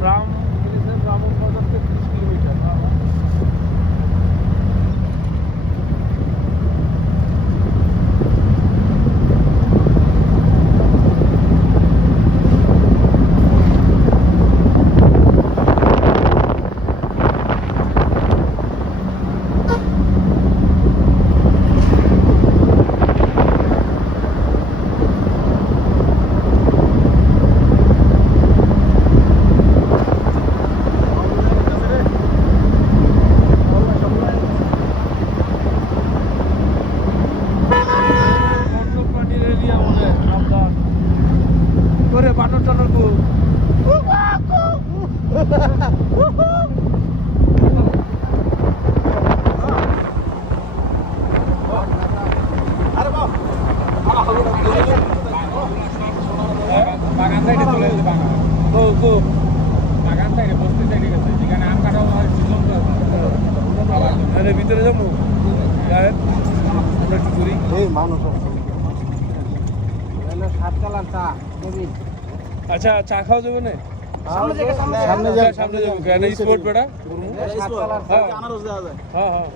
ব্রাহ্মণ বাজার থেকে 30 কিলোমিটার। বাগান সাইডে চলে যেতে বাগান সাইডে বস্তি সাইডে গেছে যেখানে আম কাটা হয় সিজন ভিতরে যাবো আমরা একটু ঘুরি। মানুষ আচ্ছা চা খাওয়া যাবে না? সামনে সামনে যাবো কেন স্পোর্ট বেটা? আনারস দেওয়া যায়। হ্যাঁ হ্যাঁ